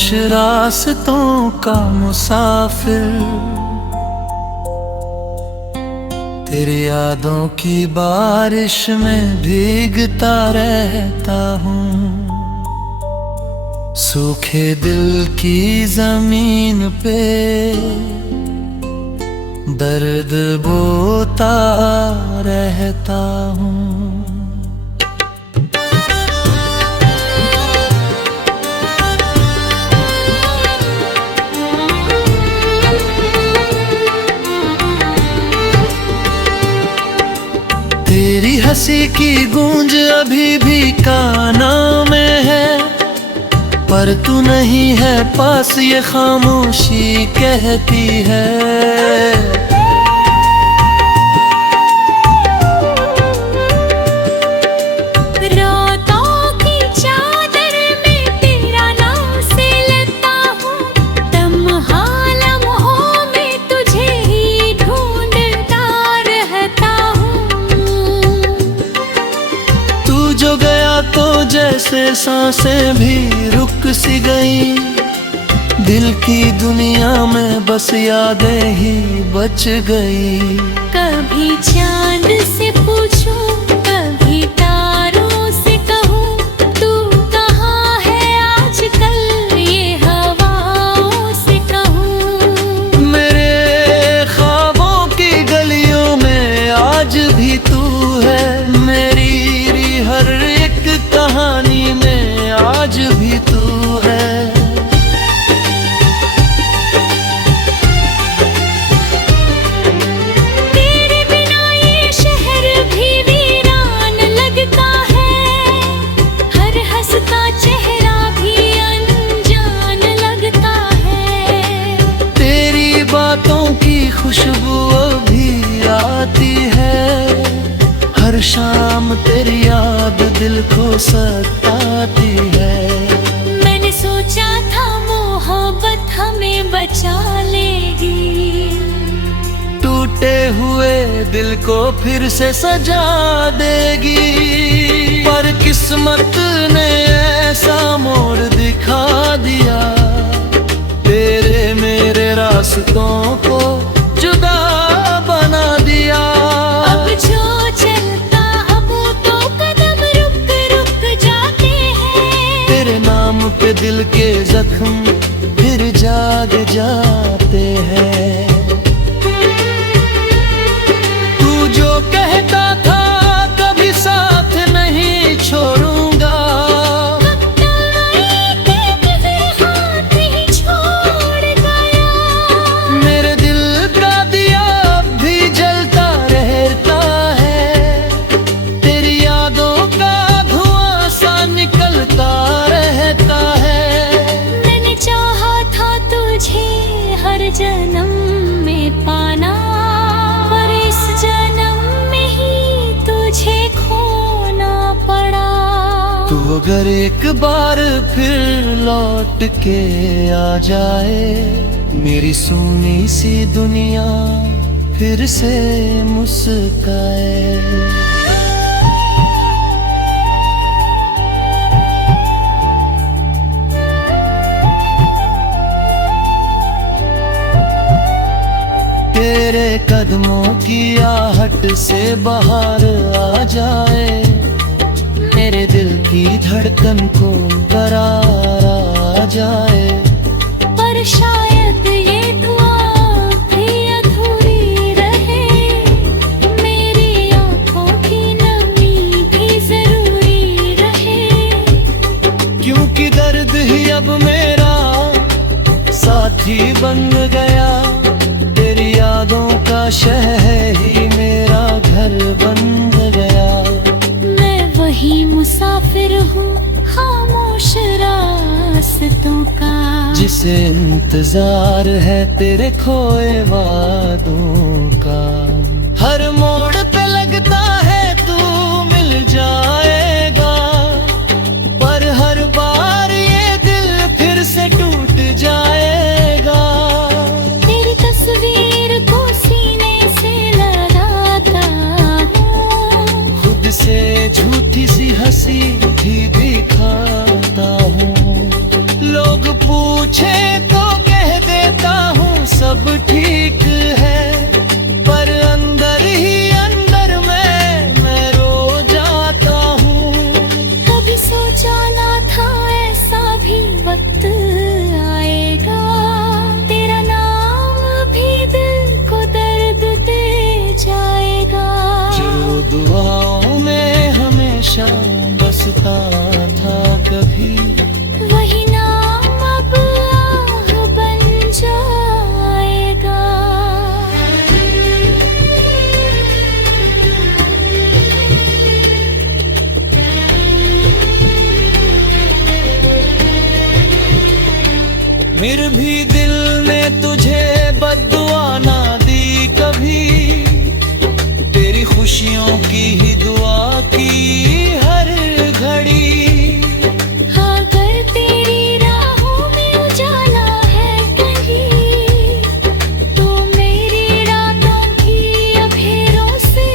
रास्तों का मुसाफिर, तेरी यादों की बारिश में भीगता रहता हूँ। सूखे दिल की जमीन पे दर्द बोता रहता हूँ। तेरी हंसी की गूंज अभी भी कानों में है, पर तू नहीं है पास, ये खामोशी कहती है। जो गया तो जैसे सांसें भी रुक सी गई, दिल की दुनिया में बस यादें ही बच गई। कभी चांद से पूछूं, कभी तारों से कहूं, तू कहाँ है आजकल, ये हवाओं से कहूं। मेरे ख्वाबों की गलियों में आज भी तू है, मेरी हर एक कहानी में आज भी तू है। तेरे बिना ये शहर भी वीरान लगता है, हर हंसता चेहरा भी अनजान लगता है। तेरी बातों की खुशबू भी आती है, हर शाम तेरी याद दिल को सताती है। मैंने सोचा था मोहब्बत हमें बचा लेगी, टूटे हुए दिल को फिर से सजा देगी। पर किस्मत ने ऐसा मोड़ दिखा दिया, तेरे मेरे रास्तों को जुदा बना दिया। अब जो चलता अब तो कदम रुक रुक जाते हैं, तेरे नाम पे दिल के जख्म फिर जाग जाते हैं। तू जो कहता था कभी साथ नहीं छोड़ूंगा, हाथ ही छोड़ गया। मेरे दिल का दिया अब भी जलता रहता है, तेरी यादों का धुआं सा निकलता रहता है। मैंने चाहा था तुझे हर जन्म में पाना, पर इस जन्म में ही तुझे खोना पड़ा। तू अगर एक बार फिर लौट के आ जाए, मेरी सूनी सी दुनिया फिर से मुस्काए। तेरे कदमों की आहट से बाहर आ जाए, मेरे दिल की धड़कन को करार आ जाए। पर शायद ये दुआ भी अधूरी रहे, मेरी आंखों की नमी भी जरूरी रहे। क्योंकि दर्द ही अब मेरा साथी बन गया, तेरी यादों का शहर ही मेरा घर बन गया। मैं वही मुसाफिर हूँ खामोश रास्तों का, जिसे इंतजार है तेरे खोए वादों का। हर मोड़ पे लगता है तू मिल जाएगा, पर हर बार ये दिल फिर से टूट जाएगा। तेरी तस्वीर को सीने से लगाता हूँ, खुद से झूठी सी हंसी भी दिखाता हूँ। लोग पूछते पूछे तो कह देता हूँ सब ठीक है, पर अंदर ही अंदर मैं रो जाता हूँ। कभी सोचा ना था ऐसा भी वक्त आएगा, तेरा नाम भी दिल को दर्द दे जाएगा। जो दुआओं में हमेशा बसता था कभी, वही नाम अब आह बन जाएगा। फिर भी दिल ने तुझे बद्दुआ ना दी कभी, तेरी खुशियों की ही दुआ की हर घड़ी। अगर तेरी राहों में उजाला है कहीं, तो मेरी रातों की अंधेरों से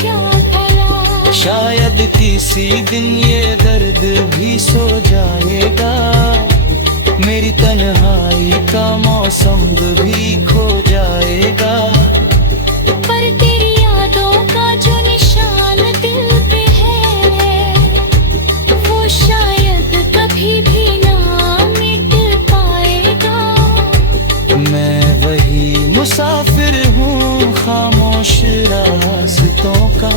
क्या भला। शायद किसी दिन ये दर्द भी सो जाएगा, मेरी तन्हाई का मौसम भी खो जाएगा। पर तेरी यादों का जो निशान दिल पे है, वो शायद कभी भी ना मिट पाएगा। मैं वही मुसाफिर हूँ खामोश रास्तों का,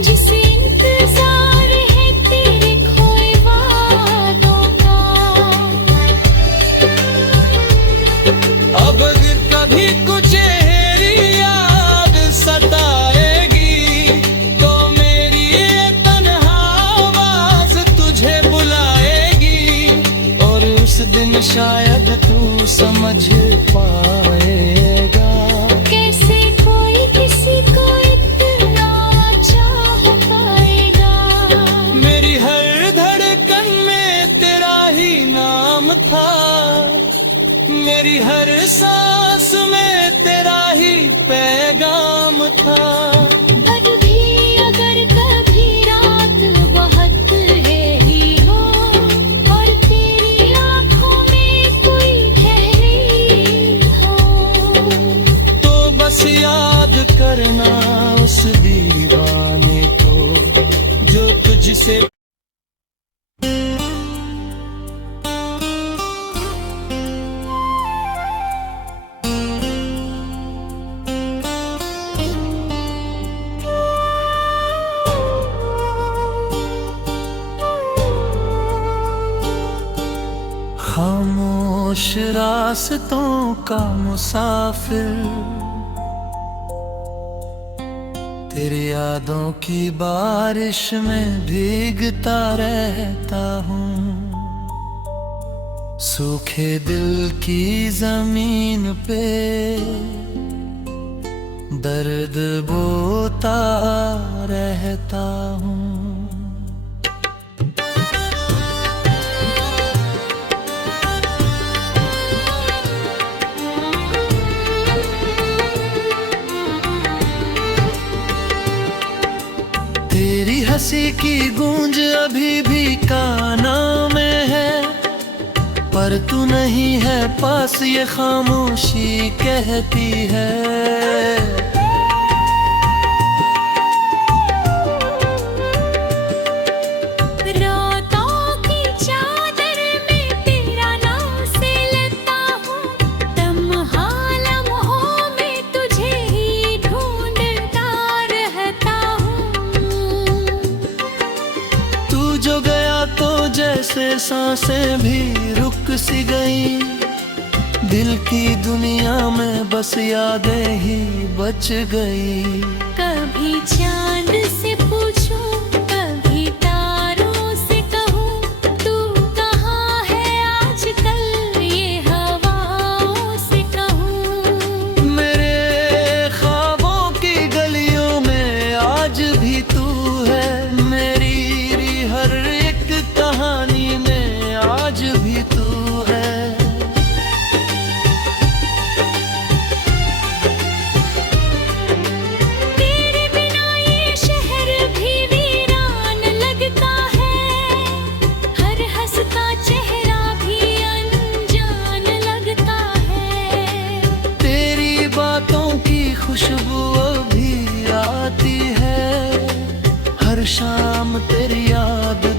जिसे इंतजार है तेरे खोए वादों का। अब अगर कभी कुछ तेरी याद सताएगी, तो मेरी ये तन्हा आवाज तुझे बुलाएगी, और उस दिन शायद तू समझ पाएगा। कैसे कोई किसी को इतना चाह पाएगा। मेरी हर धड़कन में तेरा ही नाम था, मेरी हर सांस में तेरा ही पैगाम था। अब भी अगर कभी रात बहुत गहरी हो, और तेरी आँखों में कोई गहरी हो, तो बस याद करना उस दीवाने को जो तुझसे खामोश रास्तों का मुसाफिर, तेरी यादों की बारिश में भीगता रहता हूँ। सूखे दिल की जमीन पे दर्द बोता रहता हूँ। तेरी हंसी की गूंज अभी भी कानों में है, पर तू नहीं है पास, ये खामोशी कहती है। रातों की चादर में तेरा नाम से लेता हूँ, तन्हा लम्हों में तुझे ही ढूंढता रहता हूँ। तू जो गया तो जैसे सांसें भी रुक सी गई, दिल की दुनिया में बस यादें ही बच गई। कभी चांद से पूछूं, कभी तारों से कहूँ, तू कहाँ है आजकल, ये हवाओं से कहूँ। मेरे ख्वाबों की गलियों में आज भी तू है, मेरी हर एक कहानी में आज भी तू है। तेरे बिना ये शहर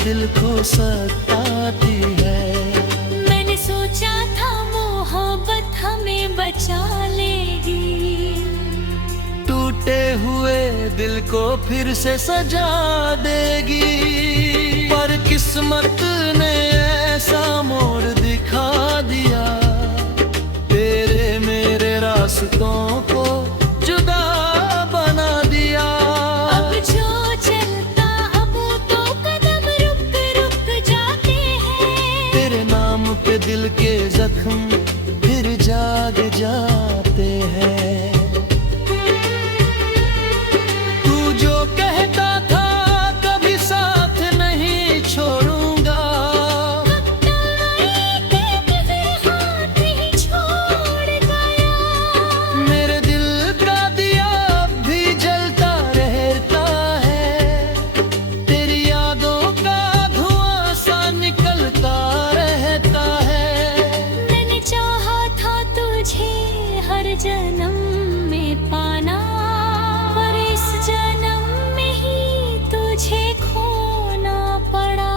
दिल को सताती है। मैंने सोचा था मोहब्बत हमें बचा लेगी, टूटे हुए दिल को फिर से सजा देगी। पर किस्मत ने ऐसा मोड़ दिखा दिया, तेरे मेरे रास्तों को जुदा बना दिया। अब जो चलता अब तो कदम रुक रुक जाते हैं, तेरे नाम पे दिल के जख्म फिर जाग जाते हैं। तू जो कहता था कभी साथ नहीं छोड़ूंगा, हाथ ही छोड़ गया। मेरे दिल का दिया अब भी जलता रहता है, तेरी यादों का धुआं सा निकलता रहता है। मैंने चाहा था तुझे हर जन्म में पाना, पर इस जन्म में ही तुझे खोना पड़ा।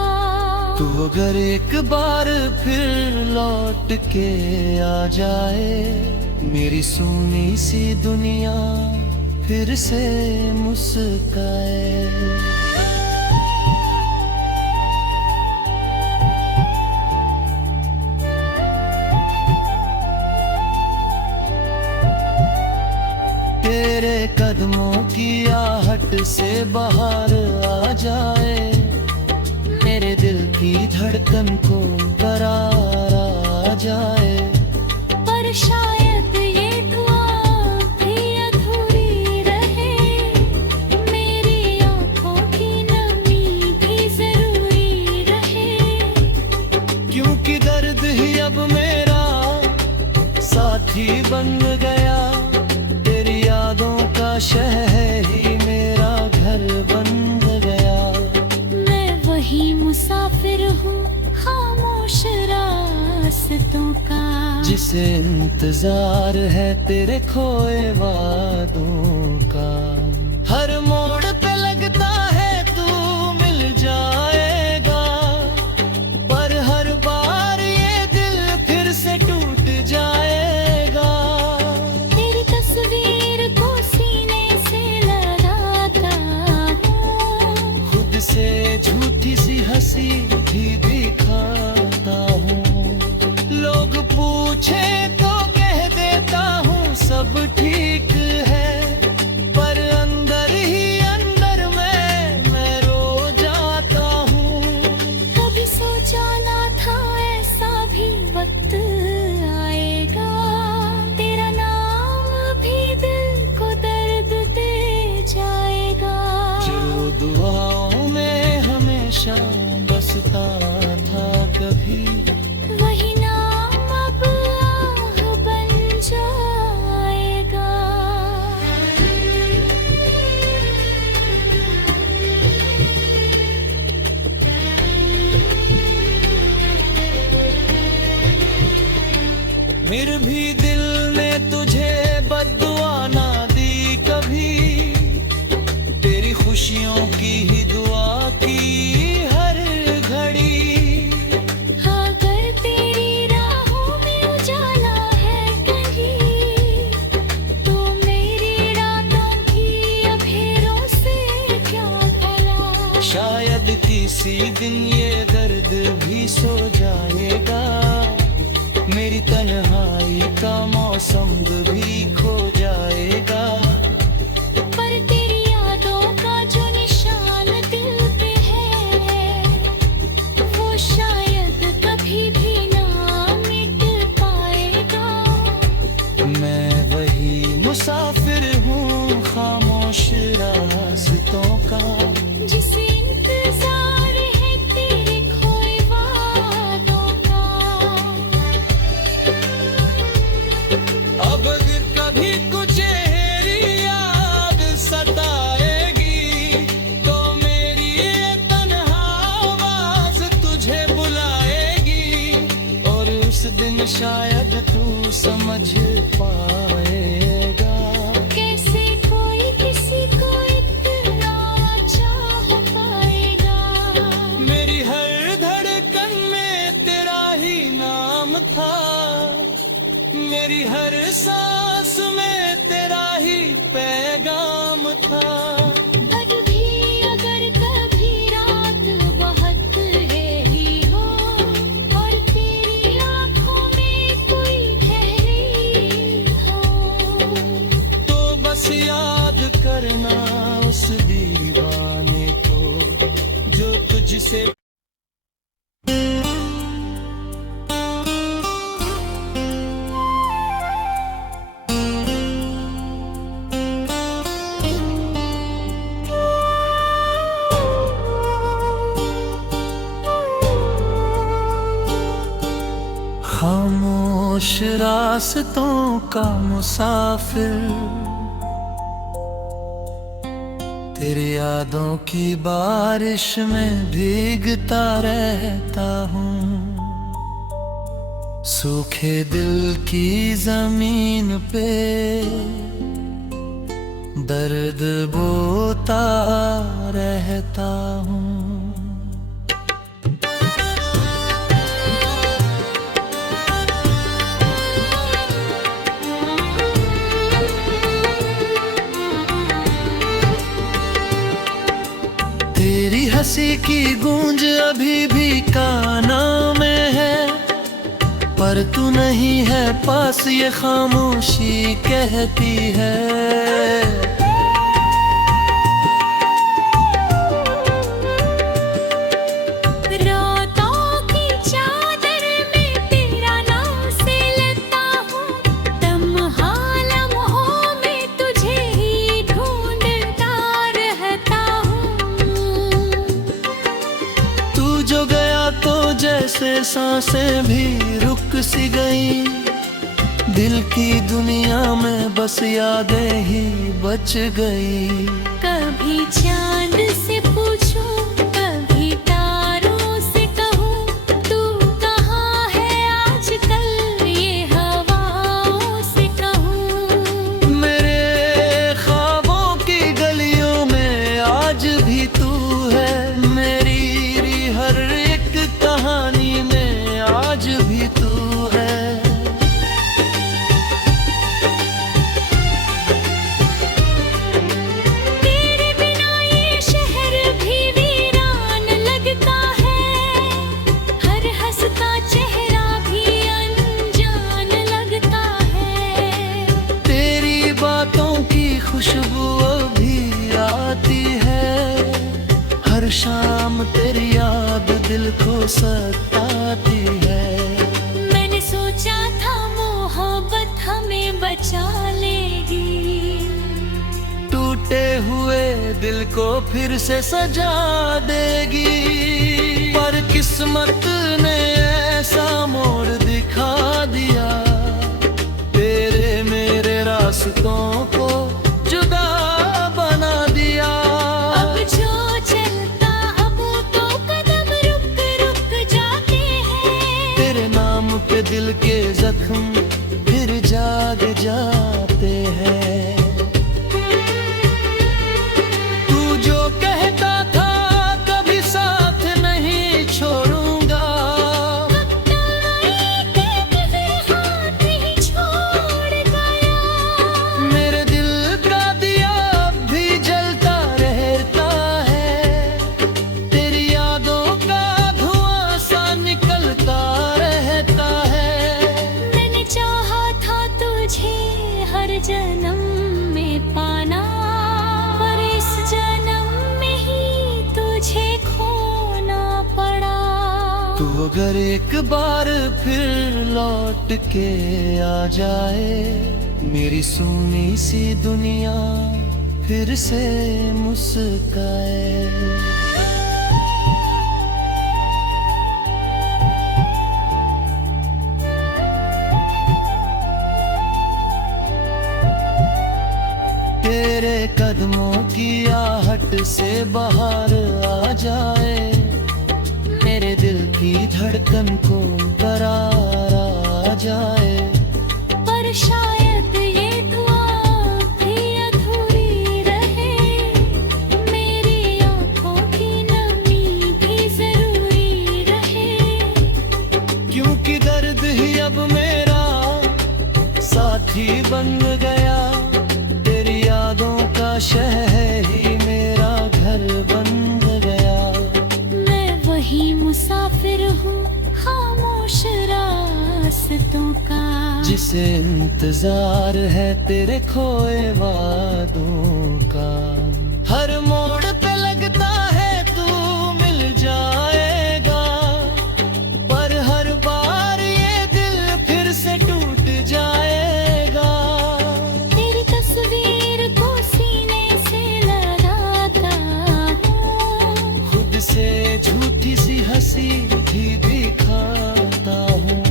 तू अगर एक बार फिर लौट के आ जाए, मेरी सूनी सी दुनिया फिर से मुस्काए। तेरे कदमों की आहट से बाहर आ जाए, मेरे दिल की धड़कन को करार आ जाए। पर शायद ये दुआ भी अधूरी रहे, मेरी आंखों की नमी भी जरूरी रहे। क्योंकि दर्द ही अब मेरा साथी बन गया, तेरी यादों का शहर ही मेरा घर बन गया। मैं वही मुसाफिर हूँ खामोश रास्तों का, जिसे इंतजार है तेरे खोए वादों का। हर मोड़ पे लगता है तू मिल जाएगा, पर हर बार ये दिल फिर से टूट जाएगा। तेरी तस्वीर को सीने से लगाता हूँ, खुद से झूठी सी हंसी भी दिखाता हूँ। लोग पूछे तो कह देता हूँ सब ठीक है, पर अंदर ही अंदर मैं रो जाता हूँ। कभी सोचा ना था ऐसा भी वक्त आएगा, तेरा नाम भी दिल को दर्द दे जाएगा। जो दुआओं में हमेशा बसता था कभी, वही नाम अब आह बन जाएगा। फिर भी दिल ने तुझे बद्दुआ ना दी कभी, तेरी खुशियों की ही दुआ की हर घड़ी। अगर तेरी राहों में उजाला है कहीं, तो मेरी रातों की अंधेरों से क्या भला। शायद किसी दिन ये दर्द भी सो जाएगा, मेरी तन्हाई का मौसम भी खो जाएगा। पर तेरी यादों का जो निशान दिल पे है, वो शायद कभी भी ना मिट पाएगा। मैं वही मुसाफिर हूँ खामोश रास्तों का, जिसे इंतजार है तेरे खोए वादों का। अब अगर कभी कुछ तेरी याद सताएगी, तो मेरी ये तन्हा आवाज तुझे बुलाएगी, और उस दिन शायद तू समझ पाएगा। कैसे कोई किसी को इतना चाह पाएगा। मेरी खामोश रास्तों का मुसाफिर, तेरी यादों की बारिश में भीगता रहता हूँ। सूखे दिल की जमीन पे दर्द बोता रहता हूँ। तेरी हंसी की गूंज अभी भी कानों में है, पर तू नहीं है पास, ये खामोशी कहती है। रातों की चादर में तेरा नाम से लेता हूँ, लम्हा लम्हों में तुझे ही ढूंढता रहता हूँ। तू जो गया तो जैसे सांसें भी रुक सी गई, दिल की दुनिया में बस यादें ही बच गई। कभी चांद से पूछूं, कभी तारों से कहूँ, तू कहाँ है आजकल, ये हवाओं से कहूँ। मेरे ख्वाबों की गलियों में आज भी तू है, मेरी हर एक कहानी में आज भी तू है। तेरे बिना ये शहर भी वीरान लगता है, हर हंसता चेहरा भी अनजान लगता है। तेरी बातों की खुशबू अभी आती है, हर शाम तेरी याद दिल को सताती है। मैंने सोचा था मोहब्बत हमें बचा लेगी, टूटे हुए दिल को फिर से सजा देगी, पर किस्मत ने ऐसा मोड़ दिखा दिया, तेरे मेरे रास्तों को जुदा बना दिया। अब जो चलता अब तो कदम रुक रुक जाते हैं, तेरे नाम पे दिल के जख्म फिर जाग जाते हैं। तू जो कहता था कभी साथ नहीं छोड़ूंगा, हाथ ही छोड़ गया। मेरे दिल का दिया अब भी जलता रहता है, तेरी यादों का धुआं सा निकलता रहता है। मैंने चाहा था तुझे हर जन्म में पाना, पर इस जन्म में ही तुझे खोना पड़ा। तू अगर एक बार फिर लौट के आ जाए, मेरी सूनी सी दुनिया फिर से मुस्काए। तेरे कदमों की आहट से बाहर आ जाए, मेरे दिल की धड़कन को करार आ जाए। पर शायद ये दुआ भी अधूरी रहे, मेरी आँखों की नमी भी जरूरी रहे। क्योंकि दर्द ही अब मेरा साथी बन गया, तेरी यादों का शहर ही मेरा घर बन गया। मैं वही मुसाफिर हूँ खामोश रास्तों का, जिसे इंतजार है तेरे खोए वादों का। हर मोड़ पे लगता है तू मिल जाएगा, पर हर बार ये दिल फिर से टूट जाएगा। तेरी तस्वीर को सीने से लगाता हूँ, खुद से झूठी सी हंसी भी दिखाता हूँ।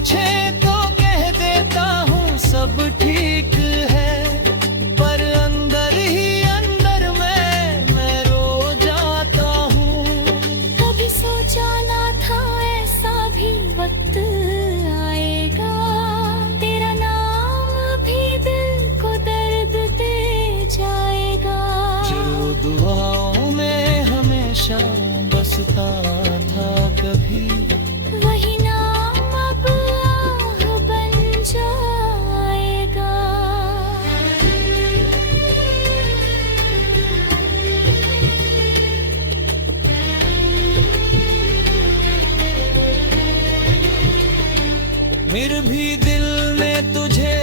पूछे तो कह देता हूँ सब ठीक है, पर अंदर ही अंदर मैं रो जाता हूँ। कभी सोचा ना था ऐसा भी वक्त आएगा, तेरा नाम भी दिल को दर्द दे जाएगा। जो दुआओं में हमेशा बसता था कभी, वही नाम अब आह बन जाएगा। फिर भी दिल ने तुझे